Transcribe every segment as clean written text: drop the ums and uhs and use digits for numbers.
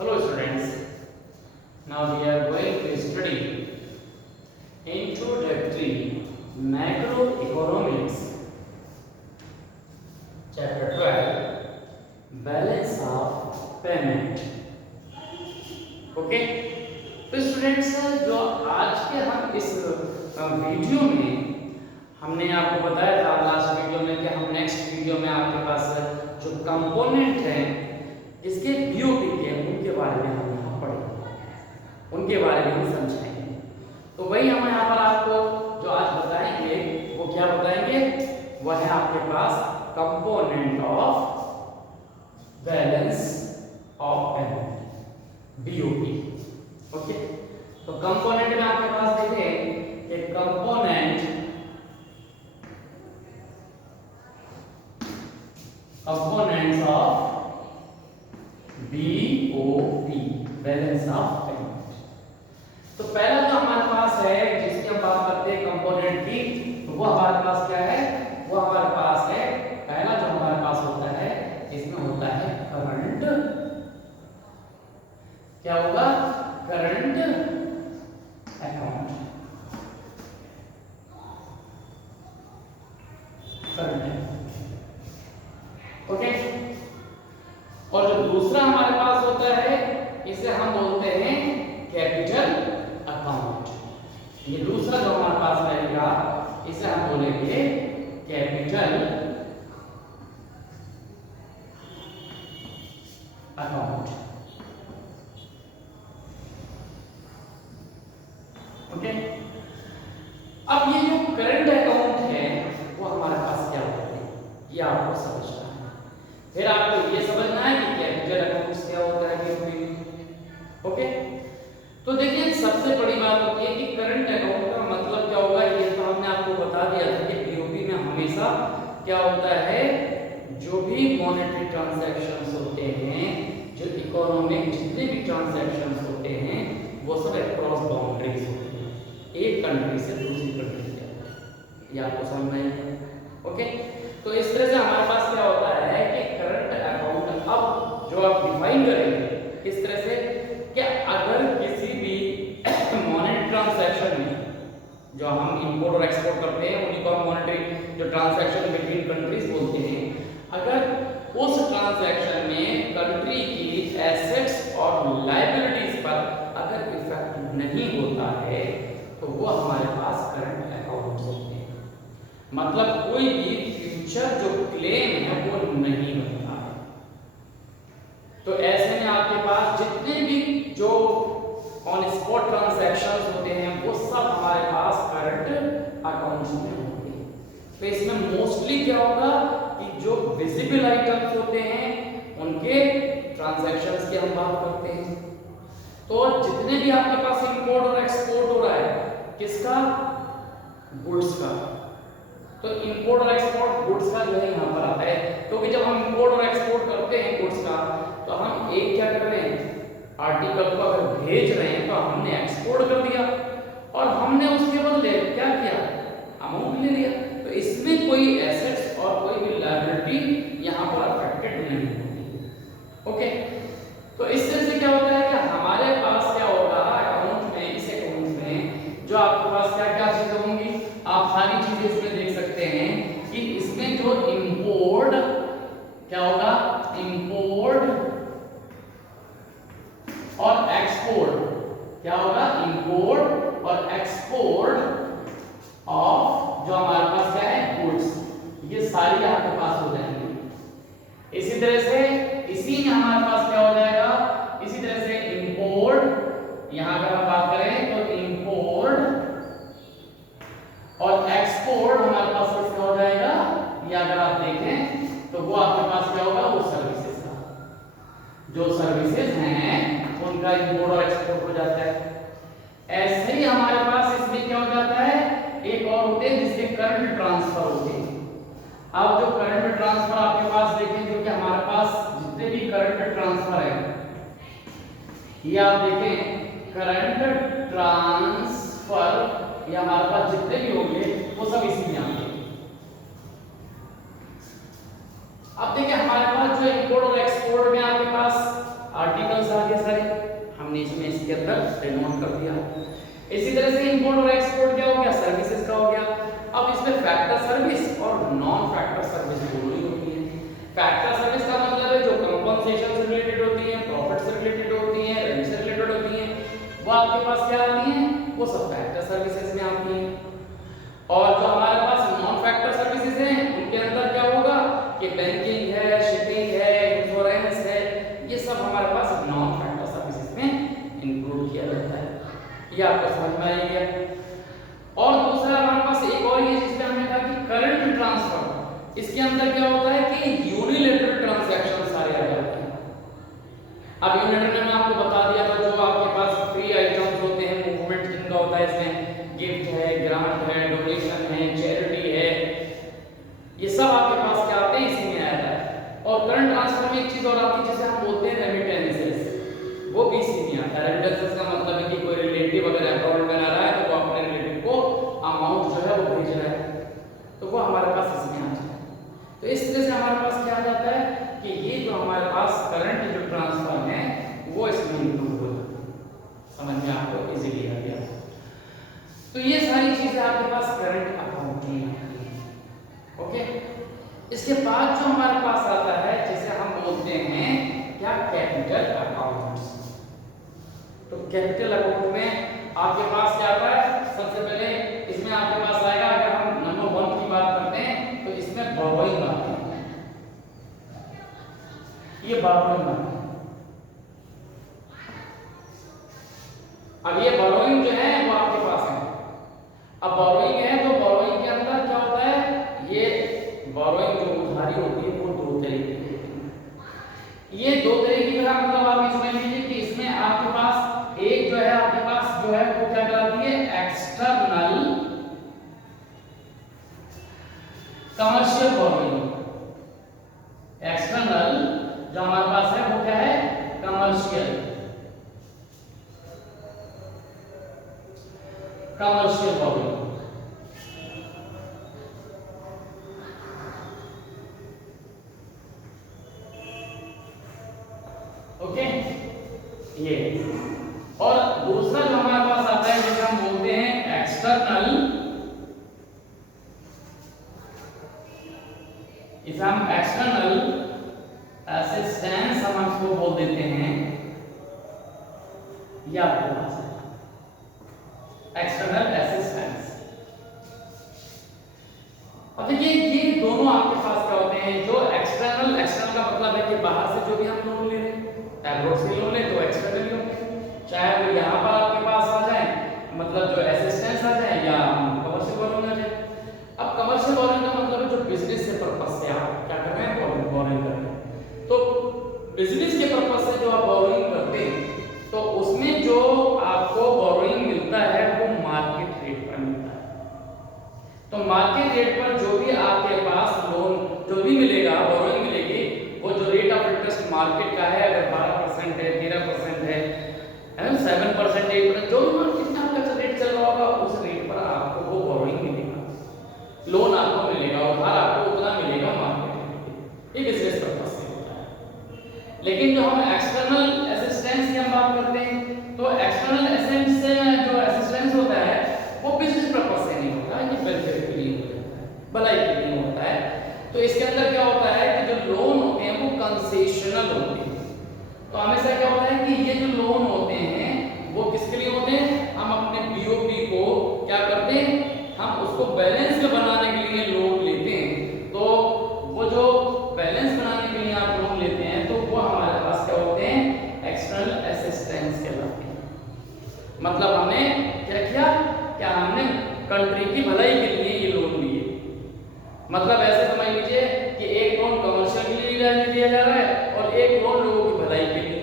Hello students, now we are going to study Introductory Macroeconomics Chapter 12 Balance of Payment. Okay? तो students जो आज के हम इस वीडियो में हमने आपको बताया था लास्ट वीडियो में कि हम नेक्स्ट वीडियो में आपके पास जो कंपोनेंट हैं इसके बीओपी के उनके बारे में हम यहाँ पढ़ेंगे, उनके बारे में हम समझाएंगे। तो वही हम यहाँ पर आपको जो आज बताएंगे वो क्या बताएंगे, वह है आपके पास component of balance of payment BOP. Okay, तो कंपोनेंट में आपके पास देखें कि component components of BOP balance of payment. तो पहला जो हमारे पास है जिसकी हम बात करते हैं कंपोनेंट की, तो वो हमारे पास क्या है, वो हमारे पास है पहला जो हमारे पास होता है इसमें होता है करंट। क्या होगा, करंट अकाउंट, करंट। ओके, और जो दूसरा हमारे पास होता है इसे हम बोलते हैं कैपिटल अकाउंट। ये दूसरा जो हमारे पास रहेगा इसे हम बोलेंगे कैपिटल अकाउंट। ओके, अब ये जो करंट अकाउंट है वो हमारे पास क्या होता है ये आपको समझना है। फिर आपको ये समझना है कि कैपिटल अकाउंट्स क्या होता है बीओपी में। ओके, तो देखिए सबसे बड़ी बात होती है कि करंट अकाउंट का मतलब क्या होगा, ये तो हमने आपको बता दिया था कि बीओपी में हमेशा क्या होता है, जो भी मॉनेटरी ट्रांजैक्शंस होते हैं, जो इकोनॉमिक जितने भी ट्रांजैक्शंस होते हैं वो सब अक्रॉस बाउंड्रीज होते हैं, एक कंट्री से दूसरी कंट्री तक। ये आपको समझ में आया? ओके, तो इस तरह से हमारे पास क्या होता है कि करंट अकाउंट अब जो आप डिफाइन करेंगे इस तरह से कि अगर किसी भी मॉनेटरी ट्रांजैक्शन में जो हम इंपोर्ट और एक्सपोर्ट करते हैं उन्हीं को हम मॉनेटरी जो ट्रांजैक्शन बिटवीन कंट्रीज बोलते हैं, अगर उस ट्रांजैक्शन में कंट्री की एसेट्स और लायबिलिटीज पर अगर इफेक्ट नहीं होता है तो वो हमारे पास करंट अकाउंट होते हैं। मतलब कोई भी फ्यूचर जो क्लेम है वो नहीं बनता है। तो ऐसे में आपके पास जितने भी जो ऑन स्पॉट ट्रांजैक्शंस होते हैं वो सब हमारे पास करंट अकाउंट्स में होते हैं। तो इसमें मोस्टली क्या होगा कि जो विजिबल आइटम्स होते हैं उनके ट्रांजैक्शंस की हम बात करते हैं। तो जितने भी आपके पास इंपोर्ट और एक्सपोर्ट हो रहा है किसका, गुड्स का, तो इंपोर्ट और एक्सपोर्ट गुड्स का जो है यहाँ पर आता है, क्योंकि जब हम इंपोर्ट और एक्सपोर्ट करते हैं गुड्स का तो हम एक क्या कर रहे हैं, आर्टिकल को अगर भेज रहे हैं तो हमने एक्सपोर्ट कर दिया और हमने उसके बदले क्या किया, अमाउंट ले लिया। तो इसमें कोई एसेट्स और कोई भी लायबिलिटी यहाँ पर अफेक्टेड नहीं होती। ओके, तो इस तरह से क्या होता है कि हमारे पास क्या होगा अकाउंट में, इस अकाउंट में जो आपके पास क्या क्या चीजें होंगी, आप सारी चीजें इसमें देख सकते हैं कि इसमें जो इंपोर्ट क्या होगा, इंपोर्ट और एक्सपोर्ट क्या होगा, इंपोर्ट और एक्सपोर्ट ऑफ जो हमारे पास क्या है गुड्स, ये सारी आपके पास हो जाएंगी। इसी तरह से इसी में हमारे पास क्या हो जाएगा, इसी तरह से इंपोर्ट, यहां अगर हम बात करें तो इंपोर्ट और एक्सपोर्ट हमारे पास किसका हो जाएगा, ये अगर आप देखें तो वो आपके पास क्या होगा, वो सर्विसेज का, जो सर्विसेज हैं उनका इंपोर्ट और एक्सपोर्ट हो जाता है। ऐसे ही हमारे पास इसमें क्या हो जाता है, एक और होते हैं जिसके करंट ट्रांसफर होते हैं। अब जो करंट ट्रांसफर आपके पास देखें, जो कि हमारे पास जितने भी करंट ट्रांसफर है ये आप देखें, करंट ट्रांसफर ये हमारे पास जितने भी होंगे वो सब इसी में आएंगे। अब देखिए हमारे पास जो इंपोर्ट और एक्सपोर्ट में आपके पास आर्टिकल्स आ गए सारे डिनोट कर दिया। इसी तरह से इंपोर्ट और एक्सपोर्ट क्या हो गया, सर्विसेज का हो गया। अब इसमें फैक्टर सर्विस और नॉन फैक्टर सर्विस दोनों ही होती है। फैक्टर सर्विस का मतलब है जो कंपनसेशन से रिलेटेड होती है, प्रॉफिट से रिलेटेड होती है, रेंट से रिलेटेड होती है, वो आपके पास क्या आती हैं, वो सब फैक्टर सर्विसेज में आती हैं। और जो हमारे पास नॉन फैक्टर सर्विसेज हैं उनके अंदर क्या होगा कि बैंकिंग है, शिपिंग है, इंश्योरेंस है, ये सब हमारे पास नॉन फैक्टर सर्विसेज में इंक्लूड किया जाता है। ये आपको समझ में आ गया। और दूसरा हमारे पास एक और ये जिसमें हमने कहा कि करंट ट्रांसफर, इसके अंदर क्या होता है कि यूनिलैटरल ट्रांजैक्शन सारे आ जाते हैं। अब यूनिलैटरल में आपको बता दिया था जो आपके पास फ्री आइटम्स होते हैं, मूवमेंट जिनका होता है, इसमें गिफ्ट है, ग्रांट है, डोनेशन है, चैरिटी है, ये सब आपके पास क्या आते हैं, इसी में आता है। और करंट ट्रांसफर में एक चीज और आती है जिसे हम बोलते हैं रेमिटेंसेस, वो भी इसी में आता है। रेमिटेंसेस का मतलब है कि कोई रिलेटिव अगर अब्रॉड में रह रहा है तो वो अपने रिलेटिव को अमाउंट जो है वो भेज रहा है, तो वो हमारे पास इसमें आ जाता है। तो इस तरह से हमारे पास क्या आ जाता है कि ये जो हमारे पास करंट जो ट्रांसफर है वो इसमें इंक्लूड हो जाता है। समझ में आपको इजीली आ गया। तो ये सारी चीजें आपके पास करंट अकाउंट में आती हैं। ओके, इसके बाद जो हमारे पास आता है जिसे हम बोलते हैं क्या, कैपिटल अकाउंट्स। तो कैपिटल अकाउंट में आपके पास क्या आता है, सबसे पहले इसमें आपके पास आएगा, अगर हम नंबर 1 की बात करते हैं तो इसमें बोरोइंग आती है, ये बोरोइंग आती है। अब ये बोरोइंग जो है वो आपके पास है। अब बोरोइंग है तो बोरोइंग के अंदर क्या होता है, ये बोरोइंग जो उधारी होती है वो दो तरीके की होती है। ये दो तरीके का मतलब आप इसमें लीजिए कि इसमें आपके पास एक जो है आपके पास जो है वो क्या कहलाती है, एक्सटर्नल कमर्शियल बोरोइंग। एक्सटर्नल जो हमारे पास है वो क्या है, कमर्शियल बोरोइंग। ओके, ये। और दूसरा जो हमारे पास आता है जिसे हम बोलते हैं एक्सटर्नल, इसे हम एक्सटर्नल असिस्टेंस हम आपको बोल देते हैं, या आपके पास है एक्सटर्नल असिस्टेंस। अब देखिए ये दोनों आपके पास क्या होते हैं, जो एक्सटर्नल का मतलब है कि बाहर से जो भी हम लोन ले रहे हैं, एब्रॉड से लोन ले तो एक्सटर्नल लोन ले, चाहे वो यहाँ पर आपके पास आ जाए, मतलब जो असिस्टेंस आ जाए, या कमर्शियल बोरोइंग आ जाए। अब कमर्शियल बोरोइंग का मतलब है जो बिजनेस से पर्पस से आप क्या कर रहे हैं, बोरोइंग कर रहे हैं। तो बिजनेस के पर्पस से जो आप बोरोइंग करते हैं तो उसमें जो आपको बोरोइंग मिलता है वो मार्केट रेट पर मिलता है। तो मार्केट रेट पर जो भी आपके पास लोन जो भी मिलेगा, बोरोइंग मिलेगी, वो जो रेट ऑफ इंटरेस्ट मार्केट का है, अगर 12% है, 13% है, 7% 8%, जो भी मार्केट में आपका रेट चल रहा होगा उस रेट पर आपको वो बोरोइंग मिलेगा, लोन आपको मिलेगा, उधार आपको उतना मिलेगा मार्केट। ये बिजनेस पर्पस से होता है। लेकिन जो हम एक्सटर्नल असिस्टेंस की हम बात करते हैं तो एक्सटर्नल असिस्टेंस से जो असिस्टेंस होता है वो बिजनेस पर्पस से नहीं होता, ये वेलफेयर के लिए होता है, भलाई के लिए होता है। तो इसके अंदर क्या होता है कि जो लोन होते हैं वो कंसेशनल होते हैं। तो हमेशा क्या होता है कि ये जो लोन होते हैं वो किसके लिए होते हैं, हम अपने बीओपी को क्या करते हैं, हम उसको बैलेंस बनाने के लिए लोन लेते हैं। तो वो जो बैलेंस बनाने के लिए आप लोन लेते हैं तो वो हमारे पास क्या होते हैं, एक्सटर्नल असिस्टेंस कहलाते हैं। मतलब हमने क्या किया, क्या हमने कंट्री की भलाई के लिए ये लोन लिए। मतलब ऐसे समझ लीजिए कि एक लोन कमर्शियल के लिए लिया जा रहा है और एक लोन लोगों की भलाई के लिए।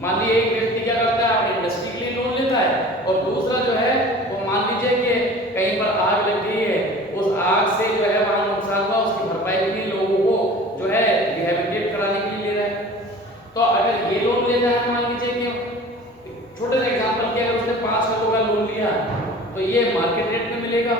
मान लीजिए एक व्यक्ति क्या करता है, अपनी इंडस्ट्री के लिए लोन लेता है, और दूसरा जो है वो मान लीजिए कि कहीं पर आग लग गई है, उस आग से जो है वहां नुकसान हुआ, उसकी भरपाई के लिए लोगों को जो है रिहैबिलिटेट कराने के लिए ले रहा है। तो अगर ये लोन लेता है, मान लीजिए कि छोटे से एग्जांपल के, अगर उसने 5 करोड़ का लोन लिया तो ये मार्केट रेट में मिलेगा।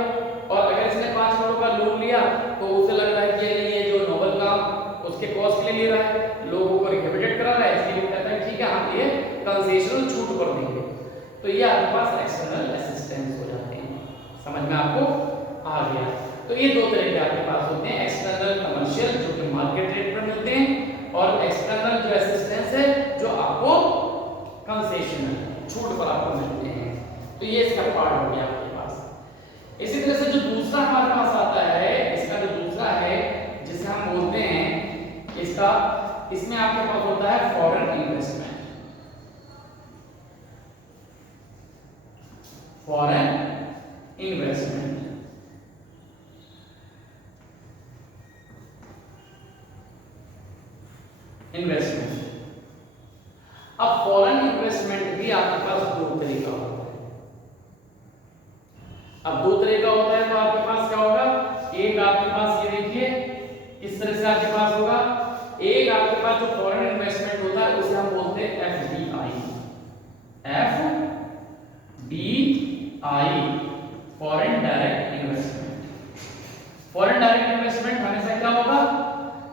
और अगर इसने 5 करोड़ का लोन लिया तो उसे लग रहा है कि ये जो नोबल काम उसके कॉस्ट के लिए ले रहा है, लोगों को रिहैबिलिटेट करा रहा है, इसलिए वो कहता है ठीक है हम ये कंसेशनल छूट कर देंगे। तो ये आपके पास एक्सटर्नल असिस्टेंस हो जाते हैं। समझ में आपको आ गया? तो ये दो तरह के आपके पास होते हैं, एक्सटर्नल कमर्शियल जो कि मार्केट रेट पर मिलते हैं, और एक्सटर्नल जो असिस्टेंस है जो आपको कंसेशनल छूट पर आपको मिलते हैं। तो ये इसका पार्ट हो गया आपके पास। इसी तरह से जो दूसरा हमारे पास आता है, इसका जो दूसरा है जिसे हम बोलते हैं इसका, इसमें आपके पास होता है फॉरेन इन्वेस्टमेंट। फॉरेन इन्वेस्टमेंट अब फॉरेन इन्वेस्टमेंट भी आपके पास दो तरीका होता है। अब दो तरीका होता है तो आपके पास क्या होगा, एक आपके पास ये देखिए किस तरह से आपके पास होगा, एक आपके पास जो फॉरेन इन्वेस्टमेंट होता है उसे हम बोलते हैं FDI. FDI foreign direct investment. Foreign direct investment हमेशा क्या होगा,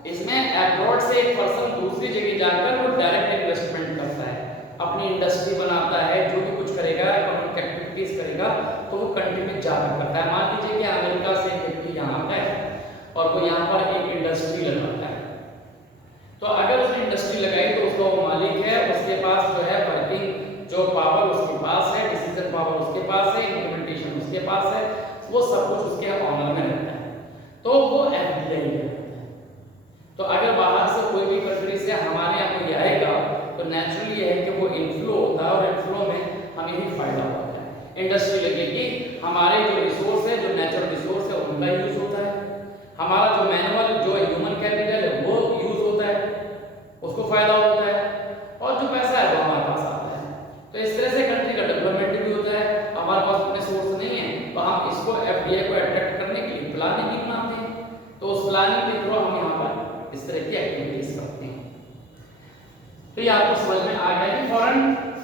इसमें अब्रॉड से एक पर्सन दूसरी जगह जाकर वो डायरेक्ट इन्वेस्टमेंट करता है, अपनी इंडस्ट्री बनाता है, जो भी कुछ करेगा, इकोनॉमिक एक्टिविटीज करेगा तो वो कंट्री में जाकर करता है। मान लीजिए कि अमेरिका से एक व्यक्ति यहाँ है और वो यहाँ पर एक इंडस्ट्री लगाता है, तो अगर उसने इंडस्ट्री लगाई तो उसका वो मालिक है, उसके पास जो है वर्किंग जो पावर उसके पास है, डिसीजन पावर उसके पास है, इम्प्लीमेंटेशन उसके पास है, वो सब कुछ उसके ऑनर में रहता है, तो वो एफडीआई है। तो अगर बाहर से कोई भी कंट्री से हमारे यहाँ कोई आएगा तो नेचुरली ये है कि वो इनफ्लो होता है, और इनफ्लो में हमें ही फायदा होता है। इंडस्ट्री लगेगी, हमारे जो रिसोर्स है, जो नेचुरल रिसोर्स है उनका यूज होता है, हमारा जो मैनुअल जो ह्यूमन कैपिटल है वो यूज होता है, उसको फायदा होता है, और जो पैसा है वो हमारे पास आता है। तो इस तरह से कंट्री का डेवलपमेंट भी होता है। हमारे पास अपने सोर्स नहीं है तो हम इसको एफडीआई को अट्रैक्ट करने के लिए प्लानिंग भी बनाते हैं, तो उस प्लानिंग के थ्रू हम यहाँ पर इस तरह की एक्टिविटीज करते हैं। तो ये आपको समझ में आ गया कि फॉरेन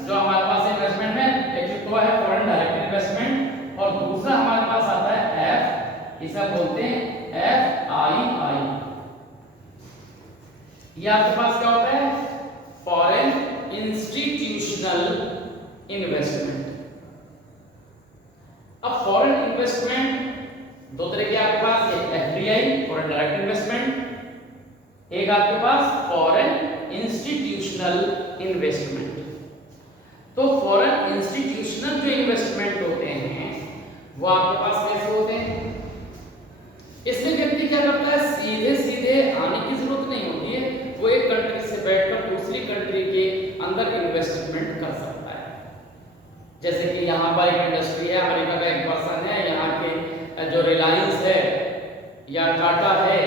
जो हमारे पास इन्वेस्टमेंट में एक तो है फॉरेन डायरेक्ट इन्वेस्टमेंट, और दूसरा हमारे पास आता है एफ, इसे बोलते हैं एफआईआई। ये आपके पास क्या होता है, फॉरेन इंस्टीट्यूशनल इन्वेस्टमेंट। अब फॉरेन इन्वेस्टमेंट दो तरह के आपके पास, एक एफडीआई फॉरेन डायरेक्ट इन्वेस्टमेंट, एक आपके पास फॉरेन इंस्टीट्यूशनल इन्वेस्टमेंट। तो फॉरेन इंस्टीट्यूशनल जो इन्वेस्टमेंट होते हैं वो आपके पास कैसे होते हैं, इसमें व्यक्ति क्या करता है, सीधे सीधे आने की जरूरत नहीं होती है, वो एक कंट्री से बैठकर दूसरी कंट्री के अंदर इन्वेस्टमेंट कर सकता है। जैसे कि यहाँ पर एक इंडस्ट्री है, अमेरिका का एक पर्सन है, यहाँ के जो रिलायंस है या टाटा है,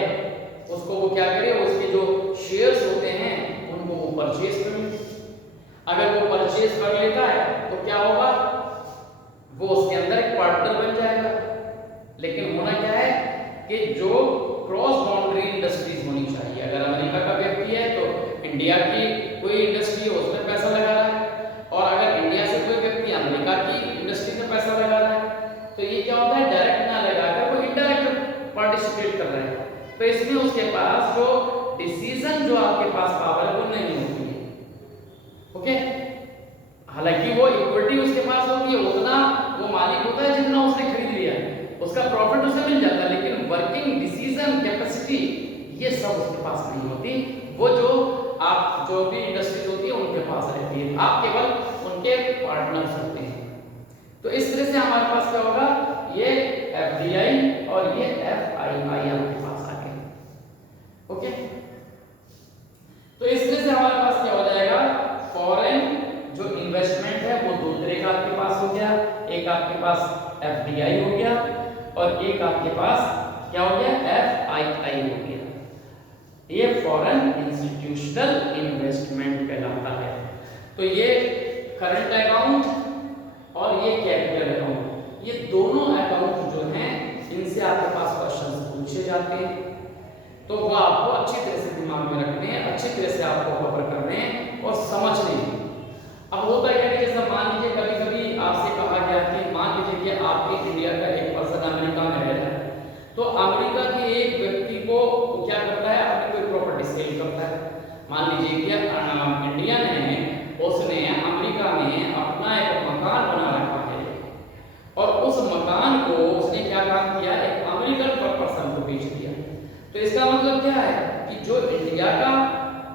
उसको वो क्या करे, उसके जो शेयर्स होते हैं उनको वो परचेज कर ले। अगर वो परचेज कर लेता है तो क्या होगा, वो उसके अंदर एक पार्टनर बन जाएगा। लेकिन होना क्या है कि जो क्रॉस बाउंड्री इंडस्ट्रीज होनी चाहिए, अगर अमेरिका का व्यक्ति है तो इंडिया की कोई इंडस्ट्री है उसमें पैसा लगा रहा है, और अगर इंडिया से कोई व्यक्ति अमेरिका की इंडस्ट्री में पैसा लगा रहा है, तो ये क्या होता है, डायरेक्ट ना लगाकर वो इनडायरेक्ट पार्टिसिपेट कर रहा है। तो इसमें उसके पास जो डिसीजन जो आपके पास पावर है वो नहीं होती है। ओके, हालांकि वो इक्विटी उसके पास होती है, उतना वो मालिक होता है जितना उसने खरीद लिया, उसका प्रॉफिट उसे मिल जाता है, लेकिन वर्किंग डिसीजन कैपेसिटी ये सब उसके पास नहीं होती। वो जो आप जो भी इंडस्ट्रीज होती है उनके पास रहती है, आप केवल उनके पार्टनर्स होते हैं। तो इस तरह से हमारे पास क्या होगा, ये एफडीआई और ये एफआईआई आपके पास आ गए। ओके, तो इस तरह से हमारे पास क्या हो जाएगा, फॉरेन जो इन्वेस्टमेंट है वो दो तरह का आपके पास हो गया, एक आपके पास एफडीआई हो गया और एक आपके पास क्या हो गया, एफआईआई हो गया। ये फॉरेन इंस्टीट्यूशनल इन्वेस्टमेंट कहलाता है। तो ये करंट अकाउंट और ये कैपिटल अकाउंट, ये दोनों अकाउंट जो हैं इनसे आपके पास क्वेश्चंस पूछे जाते हैं, तो वो आपको अच्छी तरह से दिमाग में रखने हैं, अच्छी तरह से आपको कवर करने हैं और समझने हैं। अब होता है कि जैसे मान लीजिए कभी-कभी आपसे कहा गया कि मान लीजिए कि आपके इंडिया का एक पर्सन अमेरिका में रह रहा है, तो अमेरिका के एक व्यक्ति को क्या करता है, अपनी कोई प्रॉपर्टी सेल करता है। मान लीजिए कि इंडियन है, उसने अमेरिका में अपना एक मकान बना रखा है और उस मकान को उसने क्या काम किया, एक अमेरिकन पर्सन को बेच दिया। तो इसका मतलब क्या है कि जो इंडिया का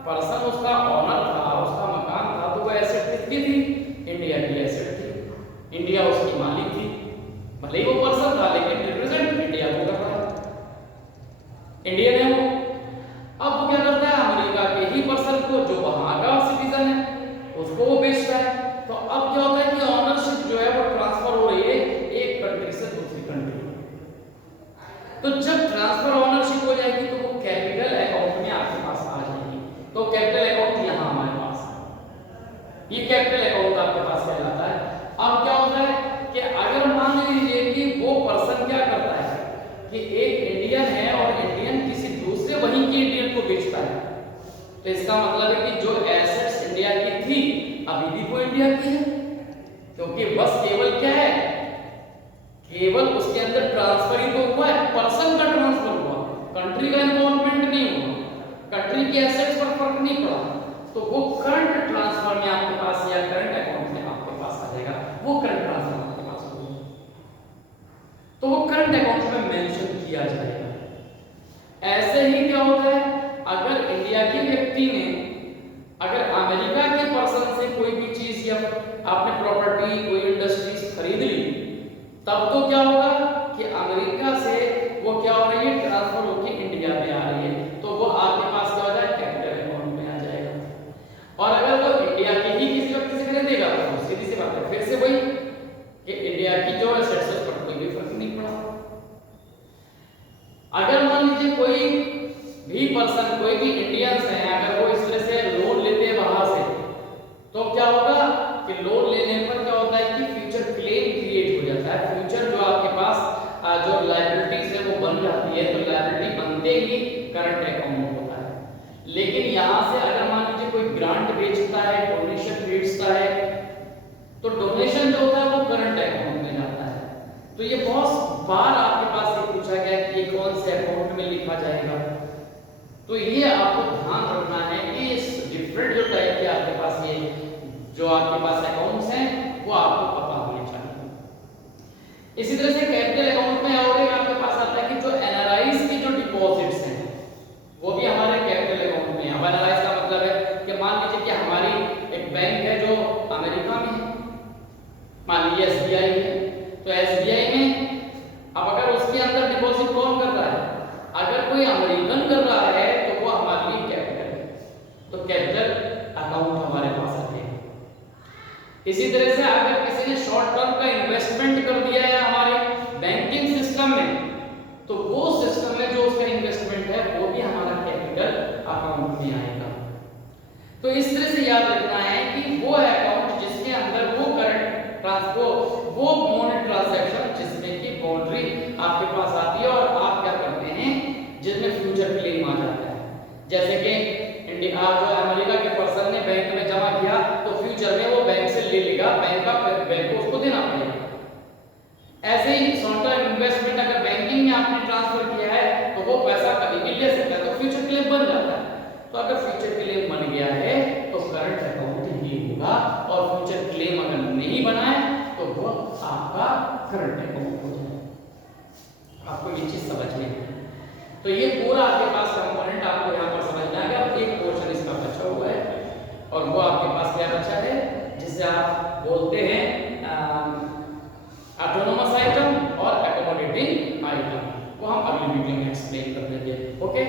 पर्सन उसका ऑनर था, उसका मकान था, तो वो एसेट किसकी थी, इंडिया की एसेट थी, इंडिया उसकी मालिक थी। भले ही वो पर्सन था लेकिन रिप्रेजेंट इंडिया को कर रहा है, इंडियन है वो। अब वो क्या करता है, अमेरिका के ही पर्सन को जो वहां का सिटीजन है उसको वो बेचता है। तो अब क्या होता है कि ऑनरशिप जो है वो ट्रांसफर हो रही है एक कंट्री से दूसरी कंट्री। तो जब ट्रांसफर ऑनरशिप हो जाएगी तो वो कैपिटल अकाउंट में आपके पास आ जाएगी। तो कैपिटल अकाउंट यहाँ हमारे पास है, ये कैपिटल अकाउंट आपके पास कहलाता है। अब क्या होता है कि अगर मान लीजिए कि वो पर्सन क्या करता है कि एक इंडियन है और इंडियन किसी दूसरे वहीं के इंडियन को बेचता है, तो इसका मतलब है कि जो एसेट्स इंडिया की थी अभी भी वो इंडिया की है, क्योंकि बस केवल क्या है, केवल उसके अंदर ट्रांसफर ही तो हुआ है, पर्सन का ट्रांसफर हुआ, कंट्री का इन्वॉल्वमेंट नहीं हुआ, कंट्री के एसेट्स पर फर्क नहीं पड़ा। तो वो करंट ट्रांसफर में आपके पास या करंट अकाउंट में आपके पास आ जाएगा, वो करंट ट्रांसफर आपके पास होगा, तो वो करंट अकाउंट में मेंशन किया जाएगा। ऐसे ही क्या होता है, अगर इंडिया के व्यक्ति ने अगर अमेरिका के पर्सन से कोई भी चीज या आपने प्रॉपर्टी कोई इंडस्ट्रीज खरीद ली, तब तो क्या होगा कि अमेरिका से वो क्या हो रही है, ट्रांसफर होकर इंडिया में आ रही है, तो वो आपके पास क्या हो जाएगा, कैपिटल अकाउंट में आ जाएगा। और अगर वो इंडिया के ही किसी व्यक्ति से खरीदेगा तो सीधी सी बात है, फिर से वही कि इंडिया की जो एसेट्स पर कोई भी फर्क नहीं पड़ा। अगर मान लीजिए कोई भी पर्सन, कोई भी इंडियंस है, अगर वो इस तरह से लोन लेते हैं वहां से, तो क्या होगा कि लोन लेने पर क्या होता है कि फ्यूचर क्लेम क्रिएट हो जाता है। फ्यूचर जो आपके पास जो लायबिलिटीज है वो बन जाती है, तो लायबिलिटी बनते ही करंट अकाउंट होता है। लेकिन यहाँ से अगर मान लीजिए कोई ग्रांट बेचता है, डोनेशन बेचता है, तो डोनेशन जो होता है वो करंट अकाउंट में जाता है। तो ये बहुत बार आपके पास ये पूछा गया कि ये कौन से अकाउंट में लिखा जाएगा, तो ये आपको ध्यान रखना है कि इस डिफरेंट जो टाइप के आपके पास ये जो आपके पास अकाउंट्स हैं वो आपको पता होने चाहिए। इसी तरह से कैपिटल अकाउंट में और एक आपके पास आता है कि जो एनआरआईज की जो डिपॉजिट्स हैं वो भी हमारे कैपिटल अकाउंट में है। अब एनआरआईज का मतलब है कि मान लीजिए कि हमारी एक बैंक है जो अमेरिका में है, मान लीजिए एसबीआई है, तो एसबीआई में अब अगर उसके अंदर डिपॉजिट कौन कर रहा है, अगर कोई अमेरिकन कर रहा है तो वो हमारे लिए कैपिटल है, तो कैपिटल अकाउंट हमारे पास आते हैं। इसी तरह से अगर किसी ने शॉर्ट टर्म का इन्वेस्टमेंट कर दिया है हमारे बैंकिंग सिस्टम में, तो वो सिस्टम में जो उसका इन्वेस्टमेंट है वो भी हमारा कैपिटल अकाउंट में आएगा। तो इस तरह से याद रखना है कि वो अकाउंट जिसके अंदर वो करंट ट्रांसफर, वो मनी ट्रांजैक्शन जिसमें की बाउंड्री आपके पास आती है और आप क्या करते हैं जिसमें फ्यूचर क्लेम आ जाता है। जैसे कि इंडिया जो अमेरिका के पर्सन ने बैंक में जमा किया तो फ्यूचर में वो बैंक से ले लेगा, बैंक को उसको देना पड़ेगा। ऐसे ही शॉर्ट टर्म इन्वेस्टमेंट अगर बैंकिंग में आपने ट्रांसफर किया है तो वो पैसा कभी भी ले सकता है, तो फ्यूचर क्लेम बन जाता है। तो अगर फ्यूचर क्लेम बन गया है तो करंट अकाउंट ही होगा, और फ्यूचर क्लेम अगर नहीं बना है तो वो आपका करंट अकाउंट हो जाएगा। आपको ये चीज समझनी है। तो ये पूरा आपके पास कंपोनेंट आपको यहाँ पर समझना है। अब एक पोर्शन इसका बचा हुआ है और वो आपके पास क्या बचा है, जिसे आप बोलते हैं ऑटोनोमस आइटम और अकोमोडेटिंग आइटम, वो हम अगली वीडियो में एक्सप्लेन कर देंगे। ओके।